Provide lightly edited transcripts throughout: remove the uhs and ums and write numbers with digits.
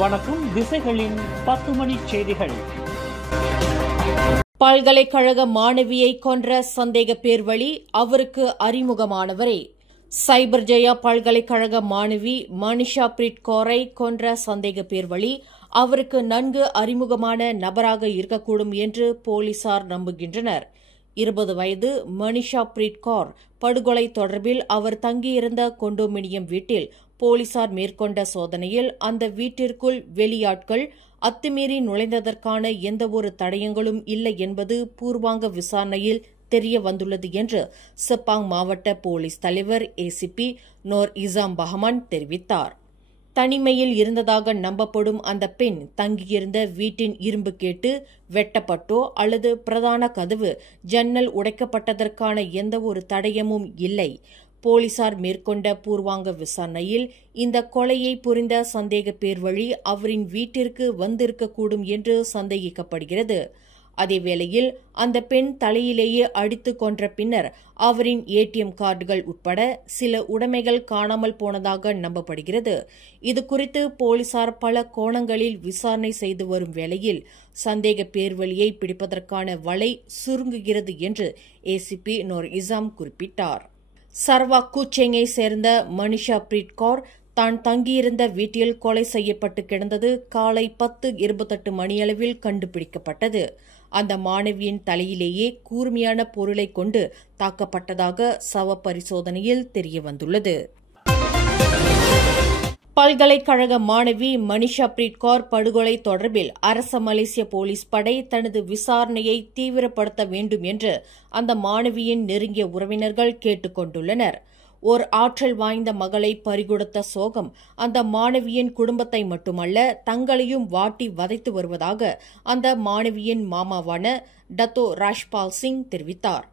வணக்கம். திசைகளின் 10 மணி செய்திகள். பல்கலைக்கழக மாணவியை கொன்ற சந்தேக பேர் வழி அவருக்கு அறிமுகமானவரே. சைபர் ஜெயா பல்கலைக்கழக மாணவி மனிஷா பிரீத் கௌரை கொன்ற சந்தேக பேர் வழி அவருக்கு நன்கு அறிமுகமான நபராக இருக்கக்கூடும் என்று போலீசார் நம்புகின்றனர். 20 வயது மனிஷா பிரீத் கௌர் படுகொலை தொடர்பில் அவர் தங்கியிருந்த கொண்டோமினியம் வீட்டில் போலீசார் மேற்கொண்ட சோதனையில் அந்த வீட்டிற்குள் வெளியாட்கள் அத்துமீறி நுழைந்ததற்கான எந்தவொரு தடயங்களும் இல்லை என்பது பூர்வாங்க விசாரணையில் தெரிய வந்துள்ளது என்று செப்பாங் மாவட்ட போலீஸ் தலைவர் ஏசிபி நோர் இசாம் பஹமான் தெரிவித்தார். தனிமையில் இருந்ததாக நம்பப்படும் அந்த பெண் தங்கியிருந்த வீட்டின் இரும்பு கேட்டு வெட்டப்பட்டோ அல்லது பிரதான கதவு ஜன்னல் உடைக்கப்பட்டதற்கான எந்தவொரு தடயமும் இல்லை. போலீசார் மேற்கொண்ட பூர்வாங்க விசாரணையில் இந்த கொலையை புரிந்த சந்தேக பேர் வழி அவரின் வீட்டிற்கு வந்திருக்கக்கூடும் என்று சந்தேகிக்கப்படுகிறது. அதேவேளையில் அந்த பெண் தலையிலேயே அடித்து கொன்ற பின்னர் அவரின் ஏடிஎம் கார்டுகள் உட்பட சில உடைமைகள் காணாமல் போனதாக நம்பப்படுகிறது. இதுகுறித்து போலீசார் பல கோணங்களில் விசாரணை செய்து வரும் வேளையில் சந்தேக பேர்வழியை பிடிப்பதற்கான வலை சுருங்குகிறது என்று ஏசிபி நோர் இசாம் குறிப்பிட்டார். சர்வா கூச்செங்கை சேர்ந்த மனிஷா பிரீத் கௌர் தான் தங்கியிருந்த வீட்டில் கொலை செய்யப்பட்டு கிடந்தது காலை 10:28 மணியளவில் கண்டுபிடிக்கப்பட்டது. அந்த மாணவியின் தலையிலேயே கூர்மையான பொருளை கொண்டு தாக்கப்பட்டதாக சவ பரிசோதனையில் தெரியவந்துள்ளது. பல்கலைக்கழக மாணவி மனிஷா பிரீத் கௌர் படுகொலை தொடர்பில் அரச மலேசிய போலீஸ் படை தனது விசாரணையை தீவிரப்படுத்த வேண்டும் என்று அந்த மாணவியின் நெருங்கிய உறவினர்கள் கேட்டுக் கொண்டுள்ளனர். ஓர் ஆற்றல் வாய்ந்த மகளை பறிகொடுத்த சோகம் அந்த மாணவியின் குடும்பத்தை மட்டுமல்ல தங்களையும் வாட்டி வதைத்து வருவதாக அந்த மாணவியின் மாமாவான டத்தோ ராஜ்பால் சிங் தெரிவித்தார்.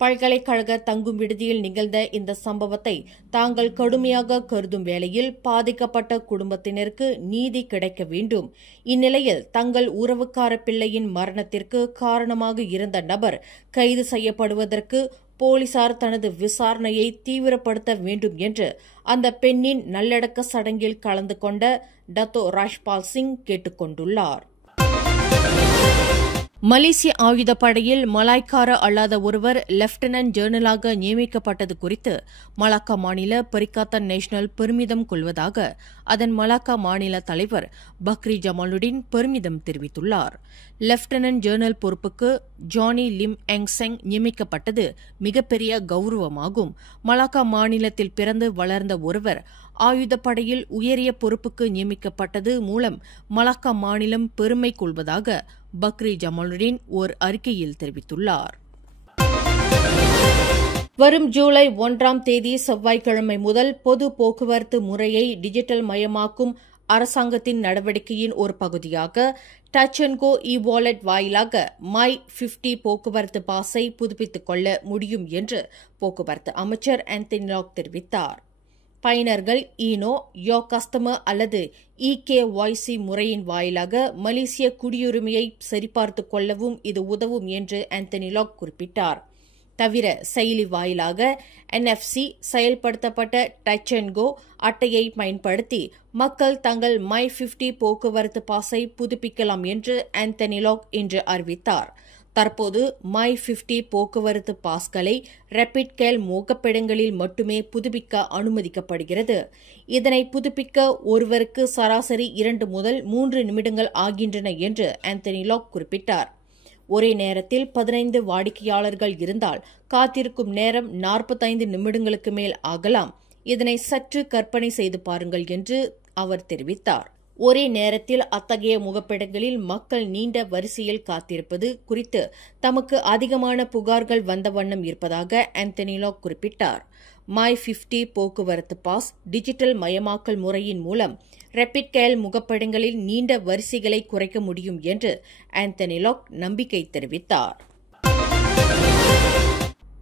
பல்கலைக்கழக தங்கும் விடுதியில் நிகழ்ந்த இந்த சம்பவத்தை தாங்கள் கடுமையாக கருதும் வேளையில் பாதிக்கப்பட்ட குடும்பத்தினருக்கு நீதி கிடைக்க வேண்டும். இந்நிலையில் தங்கள் உறவுக்கார பிள்ளையின் மரணத்திற்கு காரணமாக இருந்த நபர் கைது செய்யப்படுவதற்கு போலீசார் தனது விசாரணையை தீவிரப்படுத்த வேண்டும் என்று அந்த பெண்ணின் நல்லடக்க சடங்கில் கலந்து கொண்ட டத்தோ ராஜ்பால் சிங் கேட்டுக் கொண்டுள்ளார். மலேசிய ஆயுதப்படையில் மலாய்க்கார அல்லாத ஒருவர் லெப்டினன்ட் ஜெனரலாக நியமிக்கப்பட்டது குறித்து மலாக்கா மாநில பெரிக்காத்தன் நேஷனல் பெருமிதம் கொள்வதாக அதன் மலாக்கா மாநில தலைவர் பக்ரி ஜமாலுடன் பெருமிதம் தெரிவித்துள்ளார். லெப்டினன்ட் ஜெனரல் பொறுப்புக்கு ஜானி லிம் எங்செங் நியமிக்கப்பட்டது மிகப்பெரிய கௌரவமாகும். மலாக்கா மாநிலத்தில் பிறந்து வளர்ந்த ஒருவர் ஆயுதப்படையில் உயரிய பொறுப்புக்கு நியமிக்கப்பட்டது மூலம் மலாக்கா மாநிலம் பெருமை கொள்வதாக பக்ரி ஜமாலுடன் ஓர் அறிக்கையில் தெரிவித்துள்ளார். வரும் ஜூலை 1ஆம் தேதி செவ்வாய்க்கிழமை முதல் பொது போக்குவரத்து முறையை டிஜிட்டல் மயமாக்கும் அரசாங்கத்தின் நடவடிக்கையின் ஒரு பகுதியாக டச் அண்ட் கோ இ-வாலெட் வாயிலாக மை 50 போக்குவரத்து பாஸை புதுப்பித்துக் கொள்ள முடியும் என்று போக்குவரத்து அமைச்சர் ஆந்தனி லாக் தெரிவித்தார். பயனர்கள் ஈனோ யோ கஸ்டமர் அல்லது இகேஒய்சி முறையின் வாயிலாக மலேசிய குடியுரிமையை சரிபார்த்துக் கொள்ளவும் இது உதவும் என்று ஆந்தனி லாக் குறிப்பிட்டார். தவிர செயலி வாயிலாக NFC செயல்படுத்தப்பட்ட டச் அண்ட் கோ அட்டையை பயன்படுத்தி மக்கள் தங்கள் மை 50 போக்குவரத்து பாஸை புதுப்பிக்கலாம் என்று ஆந்தனி லாக் இன்று அறிவித்தார். தற்போது மை 50 போக்குவரத்து பாஸ்களை ரேபிட் கேல் முகப்பிடங்களில் மட்டுமே புதுப்பிக்க அனுமதிக்கப்படுகிறது. இதனை புதுப்பிக்க ஒருவருக்கு சராசரி 2 முதல் 3 நிமிடங்கள் ஆகின்றன என்று ஆந்தனி லாக் குறிப்பிட்டார். ஒரே நேரத்தில் 15 வாடிக்கையாளர்கள் இருந்தால் காத்திருக்கும் நேரம் 45 நிமிடங்களுக்கு மேல் ஆகலாம். இதனை சற்று கற்பனை செய்து பாருங்கள் என்று அவர் தெரிவித்தார். ஒரே நேரத்தில் அத்தகைய முகப்பிடங்களில் மக்கள் நீண்ட வரிசையில் காத்திருப்பது குறித்து தமக்கு அதிகமான புகார்கள் வந்த வண்ணம் இருப்பதாக ஆந்தனி லாக் குறிப்பிட்டார். மை 50 போக்குவரத்து பாஸ் டிஜிட்டல் மயமாக்கல் முறையின் மூலம் ரேபிட் கேல் முகப்பிடங்களில் நீண்ட வரிசைகளை குறைக்க முடியும் என்று ஆந்தனி லாக் நம்பிக்கை தெரிவித்தார்.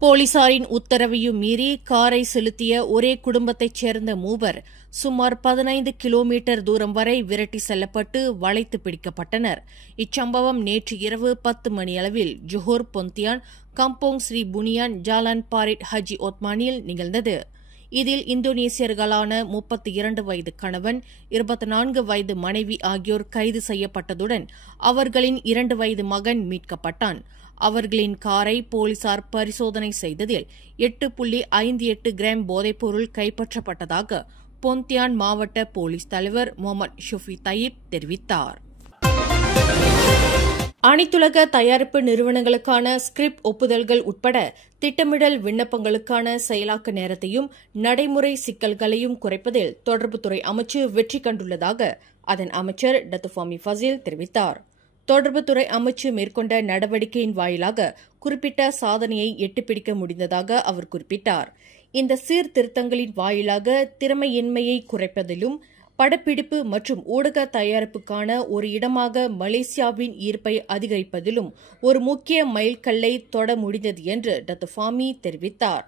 போலீசாரின் உத்தரவையும் மீறி காரை செலுத்திய ஒரே குடும்பத்தைச் சேர்ந்த மூவர் சுமார் 15 கிலோமீட்டர் தூரம் வரை விரட்டி செல்லப்பட்டு வளைத்து பிடிக்கப்பட்டனர். இச்சம்பவம் நேற்று இரவு 10 மணியளவில் Johor Pontian Kampung Sri Puniyan Jalan Parit Haji ஒத்மானில் நிகழ்ந்தது. இதில் இந்தோனேசியர்களான 32 வயது கணவன், 24 வயது மனைவி ஆகியோர் கைது செய்யப்பட்டதுடன் அவர்களின் 2 வயது மகன் மீட்கப்பட்டான். அவர்களின் காரை போலீசார் பரிசோதனை செய்ததில் 8.58 கிராம் போதைப்பொருள் கைப்பற்றப்பட்டதாக பொந்தியான் மாவட்ட போலீஸ் தலைவர் முகமது ஷஃபி தயீப் தெரிவித்தார். அனைத்துலக தயாரிப்பு நிறுவனங்களுக்கான ஸ்கிரிப்ட் ஒப்புதல்கள் உட்பட திட்டமிடல் விண்ணப்பங்களுக்கான செயலாக்க நேரத்தையும் நடைமுறை சிக்கல்களையும் குறைப்பதில் தொடர்புத்துறை அமைச்சு வெற்றி கண்டுள்ளதாக அதன் அமைச்சர் டத்துஃபாமி ஃபசீல் தெரிவித்தார். தொடர்புத்துறை அமைச்சு மேற்கொண்ட நடவடிக்கையின் வாயிலாக குறிப்பிட்ட சாதனையை எட்டிப்பிடிக்க முடிந்ததாக அவர் குறிப்பிட்டார். இந்த சீர்திருத்தங்களின் வாயிலாக திறமையின்மையை குறைப்பதிலும் படப்பிடிப்பு மற்றும் ஊடக தயாரிப்புக்கான ஒரு இடமாக மலேசியாவின் ஈர்ப்பை அதிகரிப்பதிலும் ஒரு முக்கிய மைல்கல்லை தொட முடிந்தது என்று டத்துஃபாமி தெரிவித்தார்.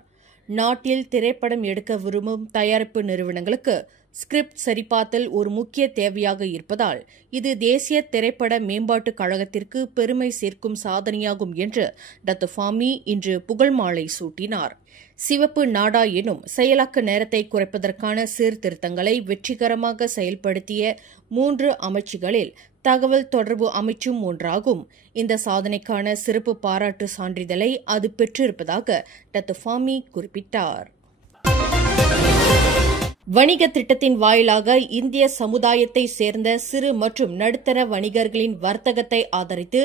நாட்டில் திரைப்படம் எடுக்க விரும்பும் தயாரிப்பு நிறுவனங்களுக்கு ஸ்கிரிப்ட் சரிபார்த்தல் ஒரு முக்கிய தேவையாக இருப்பதால் இது தேசிய திரைப்பட மேம்பாட்டுக் கழகத்திற்கு பெருமை சேர்க்கும் சாதனையாகும் என்று டத்துஃபாமி இன்று புகழ்மாலை சூட்டினார். சிவப்பு நாடா எனும் செயலாக்க நேரத்தை குறைப்பதற்கான சீர்திருத்தங்களை வெற்றிகரமாக செயல்படுத்திய 3 அமைச்சுகளில் தகவல் தொடர்பு அமைச்சும் ஒன்றாகும். இந்த சாதனைக்கான சிறப்பு பாராட்டு சான்றிதழை அது பெற்றிருப்பதாக டத்துஃபாமி குறிப்பிட்டார். வணிக திட்டத்தின் வாயிலாக இந்திய சமுதாயத்தை சேர்ந்த சிறு மற்றும் நடுத்தர வணிகர்களின் வர்த்தகத்தை ஆதரித்து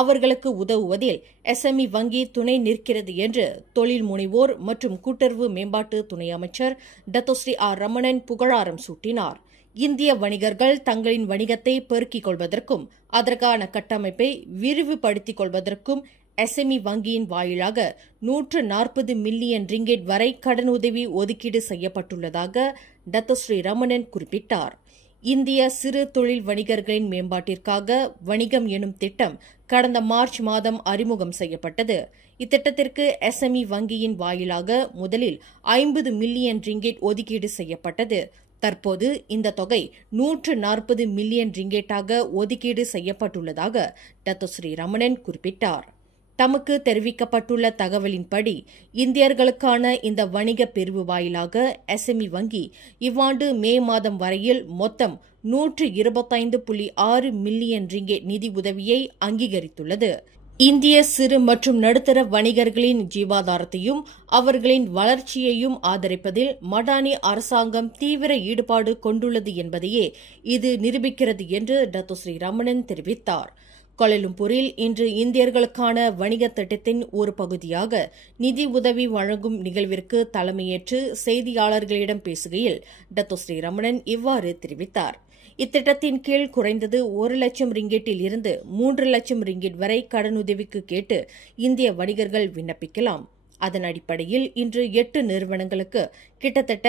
அவர்களுக்கு உதவுவதில் எஸ்எம்இ வங்கி துணை நிற்கிறது என்று தொழில் முனைவோர் மற்றும் கூட்டுறவு மேம்பாட்டு துணை அமைச்சர் டத்தோஸ்ரீ ஆர் ரமணன் புகழாரம் சூட்டினார். இந்திய வணிகர்கள் தங்களின் வணிகத்தை பெருக்கிக் கொள்வதற்கும் அதற்கான கட்டமைப்பை விரிவுபடுத்திக் கொள்வதற்கும் எஸ்எம்இ வங்கியின் வாயிலாக 140 மில்லியன் ரிங்கெட் வரை கடனுதவி ஒதுக்கீடு செய்யப்பட்டுள்ளதாக டத்தோஸ்ரீ ரமணன் குறிப்பிட்டார். இந்திய சிறு தொழில் வணிகர்களின் மேம்பாட்டிற்காக வணிகம் எனும் திட்டம் கடந்த மார்ச் மாதம் அறிமுகம் செய்யப்பட்டது. இத்திட்டத்திற்கு எஸ்எம்இ வங்கியின் வாயிலாக முதலில் 50 மில்லியன் ரிங்கெட் ஒதுக்கீடு செய்யப்பட்டது. தற்போது இந்த தொகை 140 மில்லியன் ரிங்கெட்டாக ஒதுக்கீடு செய்யப்பட்டுள்ளதாக டத்தோஸ்ரீ ரமணன் குறிப்பிட்டார். தமக்கு தெரிவிக்கப்பட்டுள்ள தகவலின்படி இந்தியர்களுக்கான இந்த வணிக பிரிவு வாயிலாக எஸ்எம்இ வங்கி இவ்வாண்டு மே மாதம் வரையில் மொத்தம் 125.6 மில்லியன் ரிங்கெட் நிதி உதவியை அங்கீகரித்துள்ளது. இந்திய சிறு மற்றும் நடுத்தர வணிகர்களின் ஜீவாதாரத்தையும் அவர்களின் வளர்ச்சியையும் ஆதரிப்பதில் மடானி அரசாங்கம் தீவிர ஈடுபாடு கொண்டுள்ளது என்பதையே இது நிரூபிக்கிறது என்று டத்தோஸ்ரீ ரமணன் தெரிவித்தார். கோலாலம்பூரில் இன்று இந்தியர்களுக்கான வணிக திட்டத்தின் ஒரு பகுதியாக நிதி உதவி வழங்கும் நிகழ்விற்கு தலைமையேற்று செய்தியாளர்களிடம் பேசுகையில் டத்தோஸ்ரீ ரமணன் இவ்வாறு தெரிவித்தார். இத்திட்டத்தின் கீழ் குறைந்தது 1 லட்சம் ரிங்கெட்டில் இருந்து 3 லட்சம் ரிங்கெட் வரை கடனுதவிக்கு கேட்டு இந்திய வணிகர்கள் விண்ணப்பிக்கலாம். அதன் அடிப்படையில் இன்று 8 நிறுவனங்களுக்கு கிட்டத்தட்ட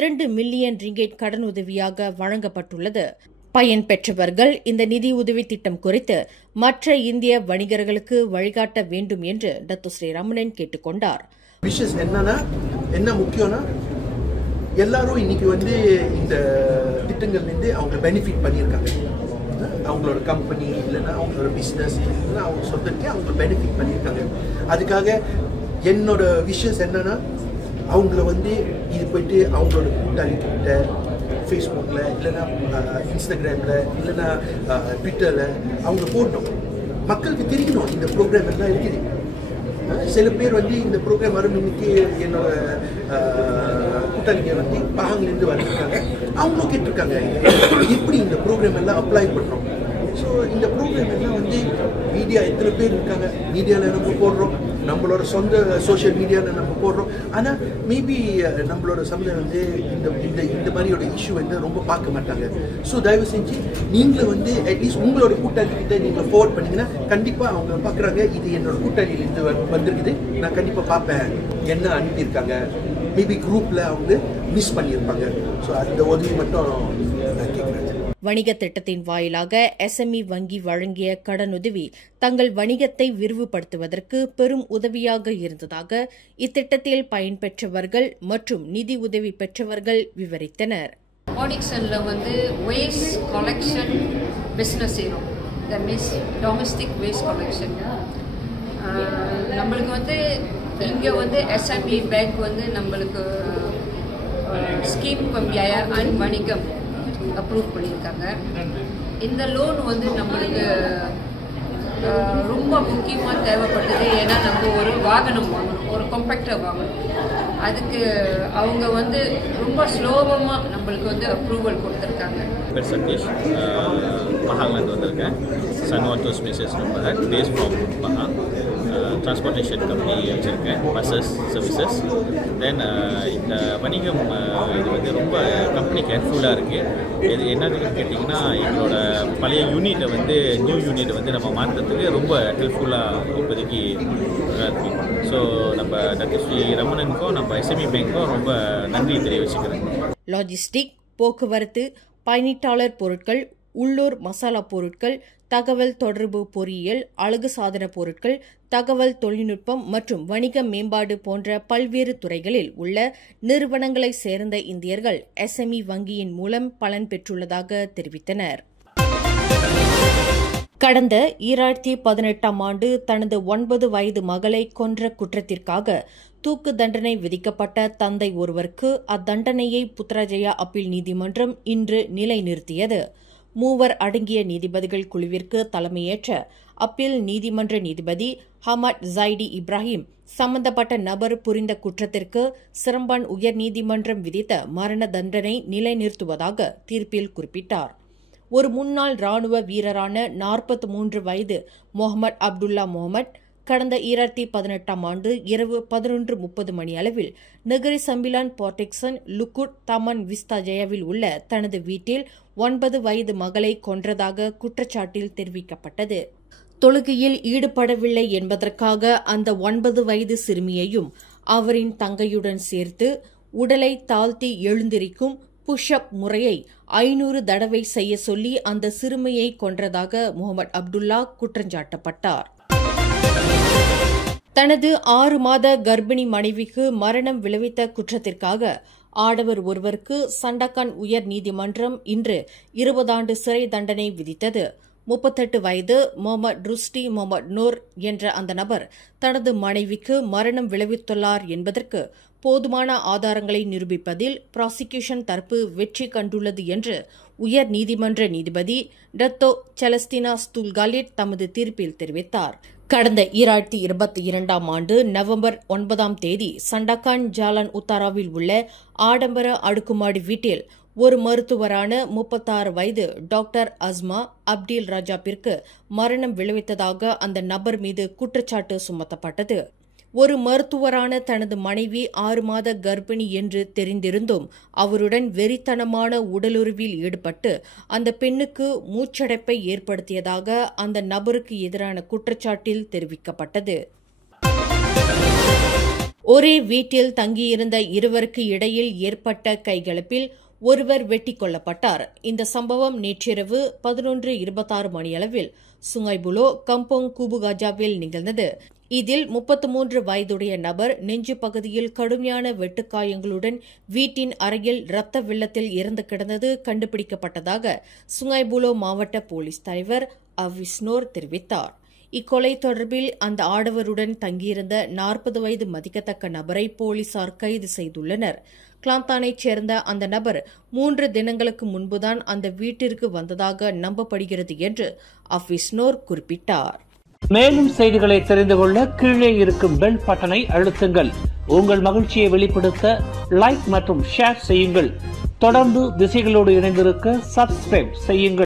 2 மில்லியன் ரிங்கெட் கடனுதவியாக வழங்கப்பட்டுள்ளது. பயன்பெற்றவர்கள் இந்த நிதியுதவி திட்டம் குறித்து மற்ற இந்திய வணிகர்களுக்கு வழிகாட்ட வேண்டும் என்று டத்தோஸ்ரீ ரமணன் கேட்டுக் கொண்டார். விஷயம் என்ன முக்கியம்னா எல்லாரும் இன்னைக்கு இந்த திட்டங்கள்லேருந்து அவங்க பெனிஃபிட் பண்ணியிருக்காங்க. அவங்களோட கம்பெனி இல்லைன்னா அவங்களோட பிஸ்னஸ் இல்லைன்னா அவங்க சொந்தಕ್ಕೆ அவங்க பெனிஃபிட் பண்ணியிருக்காங்க. அதுக்காக என்னோட விஷயம் என்னன்னா அவங்கள இது போயிட்டு அவங்களோட கூட்டாளிகிட்ட ஃபேஸ்புக்கில் இல்லைன்னா இன்ஸ்டாகிராமில் இல்லைன்னா ட்விட்டரில் அவங்க போடணும். மக்களுக்கு தெரியணும் இந்த ப்ரோக்ராம் எல்லாம் இருக்குது. சில பேர் இந்த ப்ரோக்ராம் ஆரம்பிக்கு என்னோட கூட்டாளிங்க பாகங்கலேருந்து வந்திருக்காங்க. அவங்களும் கேட்டிருக்காங்க எப்படி இந்த ப்ரோக்ராம் எல்லாம் அப்ளை பண்ணுறோம். ஸோ இந்த ப்ரோக்ராம் எல்லாம் மீடியா எத்தனை பேர் இருக்காங்க, மீடியாவில் நம்ம போடுறோம், நம்மளோட சொந்த சோஷியல் மீடியாவில் நம்ம போடுறோம். ஆனால் மேபி நம்மளோட சமுதாயம் இந்த மாதிரியோட இஷ்யூ ரொம்ப பார்க்க மாட்டாங்க. ஸோ தயவு செஞ்சு நீங்களும் அட்லீஸ்ட் உங்களோட கூட்டாளிகிட்ட நீங்கள் ஃபார்வர்ட் பண்ணிங்கன்னா கண்டிப்பாக அவங்க பார்க்குறாங்க இது என்னோட கூட்டாளியிலேருந்து வந்திருக்குது, நான் கண்டிப்பாக பார்ப்பேன் என்ன அனுப்பியிருக்காங்க. மேபி குரூப்பில் அவங்க மிஸ் பண்ணியிருப்பாங்க. ஸோ அந்த உதவி மட்டும் நான் கேட்குறேன். வணிக திட்டத்தின் வாயிலாக எஸ்எம்இ வங்கி வழங்கிய கடனுதவி தங்கள் வணிகத்தை விரிவுபடுத்துவதற்கு பெரும் உதவியாக இருந்ததாக இத்திட்டத்தில் பயன்பெற்றவர்கள் மற்றும் நிதி உதவி பெற்றவர்கள் விவரித்தனர். ஆனிக்சன்ல வேஸ்ட் கலெக்ஷன் பிஸ்னஸ் செய்கிறோம். That means domestic waste collection. நம்மளுக்கு இங்கே எஸ்எம்இ பேங்க் நம்மளுக்கு ஸ்கீம் பம்பியாயன் வணிகம் அப்ரூவ் பண்ணியிருக்காங்க. இந்த லோன் வந்து நம்மளுக்கு ரொம்ப முக்கியமாக தேவைப்பட்டது. ஏன்னா நம்ம ஒரு வாகனம் வாங்கணும், ஒரு காம்பேக்டர் வாங்கணும். அதுக்கு அவங்க வந்து ரொம்ப ஸ்லோவமாக நம்மளுக்கு வந்து அப்ரூவல் கொடுத்துருக்காங்க. பேர் சதீஷ், மஹாலேருந்து வந்திருக்கேன். சன்வாட்டோஸ் மிஸ்ஸஸ் number base from Maha. Transportation company வச்சுருக்கேன், பஸ்ஸஸ் சர்வீசஸ். தென் இந்த வணிகம் இது வந்து ரொம்ப கம்பெனிக்கு ஹெல்ப்ஃபுல்லாக இருக்குது. இது என்னன்னு கேட்டிங்கன்னா, எங்களோட பழைய யூனிட்டை வந்து நியூ யூனிட்டை வந்து நம்ம மாற்றுறதுக்கு ரொம்ப ஹெல்ப்ஃபுல்லாக இப்போதைக்கு இருக்குது. ஸோ நம்ம டாக்டர் ஸ்ரீ ரமணனுக்கும் நம்ம எஸ்எம்இ பேங்க்கும் ரொம்ப நன்றி தெரிவிச்சுக்கிறேன். லாஜிஸ்டிக், போக்குவரத்து, பயணிட்டாளர் பொருட்கள், உள்ளூர் மசாலா பொருட்கள், தகவல் தொடர்பு பொறியியல், அழகு சாதன பொருட்கள், தகவல் தொழில்நுட்பம் மற்றும் வணிக மேம்பாடு போன்ற பல்வேறு துறைகளில் உள்ள நிறுவனங்களைச் சேர்ந்த இந்தியர்கள் எஸ்எம்இ வங்கியின் மூலம் பலன் பெற்றுள்ளதாக தெரிவித்தனர். கடந்த 2018ஆம் ஆண்டு தனது 9 வயது மகளை கொன்ற குற்றத்திற்காக தூக்கு தண்டனை விதிக்கப்பட்ட தந்தை ஒருவருக்கு அத்தண்டனையை புத்ராஜயா அப்பீல் நீதிமன்றம் இன்று நிலைநிறுத்தியது. 3 அடங்கிய நீதிபதிகள் குழுவிற்கு தலைமையேற்ற அப்பீல் நீதிமன்ற நீதிபதி ஹமட் ஜைடி இப்ராஹிம் சம்பந்தப்பட்ட நபர் புரிந்த குற்றத்திற்கு சிரம்பான் உயர்நீதிமன்றம் விதித்த மரண தண்டனை நிலைநிறுத்துவதாக தீர்ப்பில் குறிப்பிட்டார். ஒரு முன்னாள் ராணுவ வீரரான 43 வயது முகமது அப்துல்லா முகமது கடந்த 2018ஆம் ஆண்டு இரவு 11:30 மணியளவில் நகரி சம்பிலான் போர்டெக்சன் லுக்குட் தமன் விஸ்தா ஜெயாவில் உள்ள தனது வீட்டில் 9 வயது மகளை கொன்றதாக குற்றச்சாட்டில் தெரிவிக்கப்பட்டது. தொழுகையில் ஈடுபடவில்லை என்பதற்காக அந்த 9 வயது சிறுமியையும் அவரின் தங்கையுடன் சேர்த்து உடலை தாழ்த்தி எழுந்திருக்கும் புஷ்-அப் முறையை 500 தடவை செய்ய சொல்லி அந்த சிறுமியை கொன்றதாக முகமது அப்துல்லா குற்றஞ்சாட்டப்பட்டார். தனது 6 மாத கர்ப்பிணி மனைவிக்கு மரணம் விளைவித்த குற்றத்திற்காக ஆடவர் ஒருவருக்கு சண்டகான் உயர் நீதிமன்றம் இன்று 20 ஆண்டு சிறை தண்டனை விதித்தது. 38 வயது முகமது ருஸ்டி முகமது நூர் என்ற அந்த நபர் தனது மனைவிக்கு மரணம் விளைவித்துள்ளார் என்பதற்கு போதுமான ஆதாரங்களை நிரூபிப்பதில் ப்ராசிக்யூஷன் தரப்பு வெற்றி கண்டுள்ளது என்று உயர் நீதிமன்ற நீதிபதி டத்தோ செலஸ்டினா ஸ்துல்காலிட் தமது தீர்ப்பில் தெரிவித்தார். கடந்த 2022ஆம் ஆண்டு நவம்பர் 9ஆம் தேதி சண்டகான் ஜாலான் உத்தாராவில் உள்ள ஆடம்பர அடுக்குமாடி வீட்டில் ஒரு மருத்துவரான 36 வயது டாக்டர் அஸ்மா அப்டில் ரஜாப்பிற்கு மரணம் விளைவித்ததாக அந்த நபர் மீது குற்றச்சாட்டு சுமத்தப்பட்டது. ஒரு மருத்துவரான தனது மனைவி 6 மாத கர்ப்பிணி என்று தெரிந்திருந்தும் அவருடன் வெறித்தனமான உடலுறவில் ஈடுபட்டு அந்த பெண்ணுக்கு மூச்சடைப்பை ஏற்படுத்தியதாக அந்த நபருக்கு எதிரான குற்றச்சாட்டில் தெரிவிக்கப்பட்டது. ஒரே வீட்டில் தங்கியிருந்த இருவருக்கு இடையில் ஏற்பட்ட கைகலப்பில் ஒருவர் வெட்டிக் கொல்லப்பட்டார். இந்த சம்பவம் நேற்றிரவு 11:26 மணியளவில் சுங்கைபுலோ கம்போங் கூபுகாஜாவில் நிகழ்ந்தது. இதில் 33 வயதுடைய நபர் நெஞ்சு பகுதியில் கடுமையான வெட்டுக்காயங்களுடன் வீட்டின் அறையில் இரத்த வெள்ளத்தில் இறந்து கிடந்தது கண்டுபிடிக்கப்பட்டதாக சுங்கைபுலோ மாவட்ட போலீஸ் தலைவர் அவிஸ்னோர் தெரிவித்தார். இக்கொலை தொடர்பில் அந்த ஆடவருடன் தங்கியிருந்த 40 வயது மதிக்கத்தக்க நபரை போலீசார் கைது செய்துள்ளனர். கிளாந்தானைச் சேர்ந்த அந்த நபர் 3 தினங்களுக்கு முன்புதான் அந்த வீட்டிற்கு வந்ததாக நம்பப்படுகிறது என்று அவிஸ்னோர் குறிப்பிட்டார். மேலும் செய்திகளை தெரிந்து கொள்ள கீழே இருக்கும் பெல் பட்டனை அழுத்துங்கள். உங்கள் மகிழ்ச்சியை வெளிப்படுத்த லைக் மற்றும் ஷேர் செய்யுங்கள். தொடர்ந்து திசைகளோடு இணைந்திருக்க சப்ஸ்கிரைப் செய்யுங்கள்.